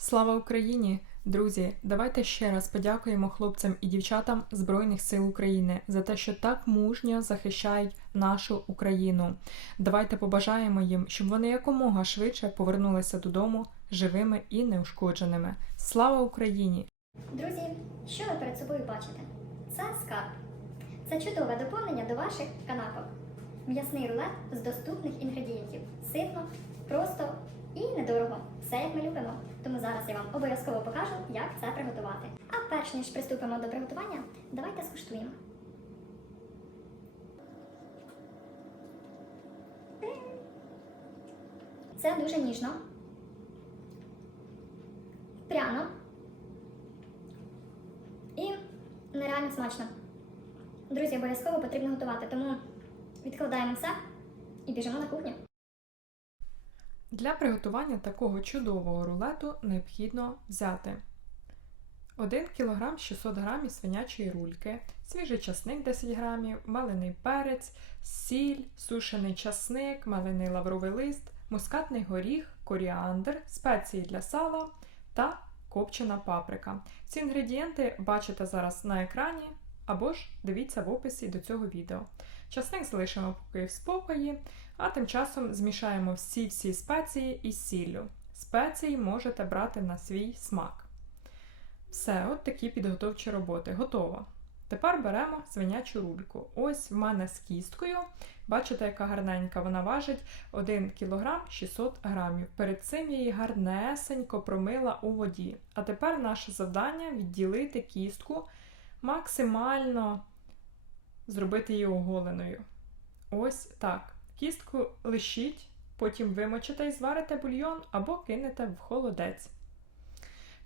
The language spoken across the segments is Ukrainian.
Слава Україні! Друзі, давайте ще раз подякуємо хлопцям і дівчатам Збройних сил України за те, що так мужньо захищають нашу Україну. Давайте побажаємо їм, щоб вони якомога швидше повернулися додому живими і неушкодженими. Слава Україні! Друзі, що ви перед собою бачите? Це скарб. Це чудове доповнення до ваших канапок. М'ясний рулет з доступних інгредієнтів. Ситно, просто і недорого. Все як ми любимо. Тому зараз я вам обов'язково покажу, як це приготувати. А перш ніж приступимо до приготування, давайте скуштуємо. Це дуже ніжно, пряно і нереально смачно. Друзі, обов'язково потрібно готувати, тому відкладаємо все і біжимо на кухню. Для приготування такого чудового рулету необхідно взяти 1 кг 600 г свинячої рульки, свіжий часник 10 г, малиний перець, сіль, сушений часник, малиний лавровий лист, мускатний горіх, коріандр, спеції для сала та копчена паприка. Ці інгредієнти бачите зараз на екрані або ж дивіться в описі до цього відео. Часник залишимо поки в спокої, а тим часом змішаємо всі-всі спеції із сіллю. Спеції можете брати на свій смак. Все, от такі підготовчі роботи. Готово. Тепер беремо свинячу рульку. Ось в мене з кісткою. Бачите, яка гарненька вона важить 1 кг 600 г. Перед цим я її гарнесенько промила у воді. А тепер наше завдання відділити кістку, максимально зробити її оголеною. Ось так. Кістку лишіть, потім вимочите і зварите бульйон або кинете в холодець.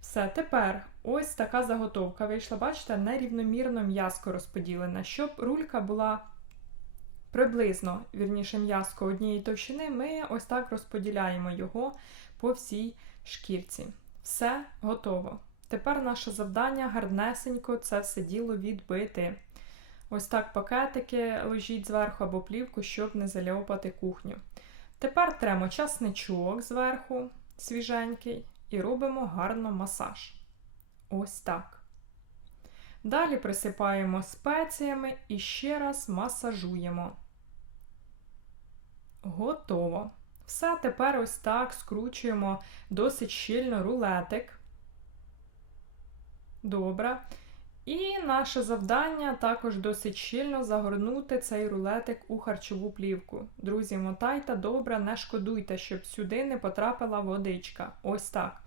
Все, тепер ось така заготовка вийшла, бачите, нерівномірно м'язко розподілена. Щоб рулька була приблизно, вірніше, м'язко однієї товщини, ми ось так розподіляємо його по всій шкірці. Все готово. Тепер наше завдання гарнесенько це все діло відбити. Ось так пакетики ложіть зверху або плівку, щоб не заляпати кухню. Тепер тремо часничок зверху, свіженький, і робимо гарно масаж. Ось так. Далі присипаємо спеціями і ще раз масажуємо. Готово. Все, тепер ось так скручуємо досить щільно рулетик. Добре. І наше завдання також досить щільно загорнути цей рулетик у харчову плівку. Друзі, мотайте добре, не шкодуйте, щоб сюди не потрапила водичка. Ось так.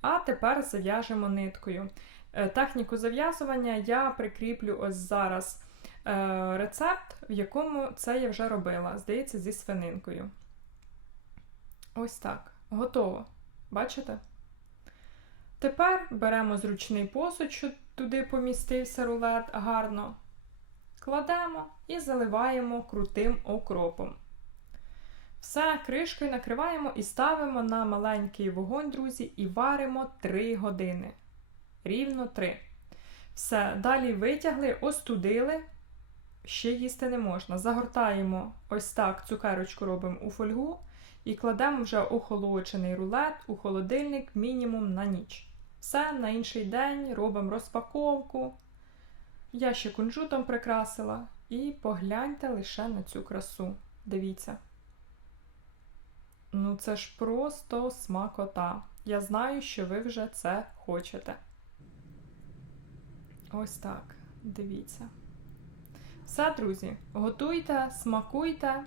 А тепер зав'яжемо ниткою. Е, Техніку зав'язування я прикріплю ось зараз е, рецепт, в якому це я вже робила, здається, зі свининкою. Ось так. Готово. Бачите? Тепер беремо зручний посуд, що туди помістився рулет гарно. Кладемо і заливаємо крутим окропом. Все, кришкою накриваємо і ставимо на маленький вогонь, друзі, і варимо 3 години. Рівно 3. Все, далі витягли, остудили, ще їсти не можна. Загортаємо ось так цукерочку робимо у фольгу і кладемо вже охолоджений рулет у холодильник мінімум на ніч. Все, на інший день робимо розпаковку. Я ще кунжутом прикрасила. І погляньте лише на цю красу. Дивіться. Ну, це ж просто смакота. Я знаю, що ви вже це хочете. Ось так. Дивіться. Все, друзі, готуйте, смакуйте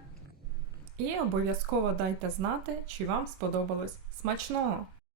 і обов'язково дайте знати, чи вам сподобалось. Смачного!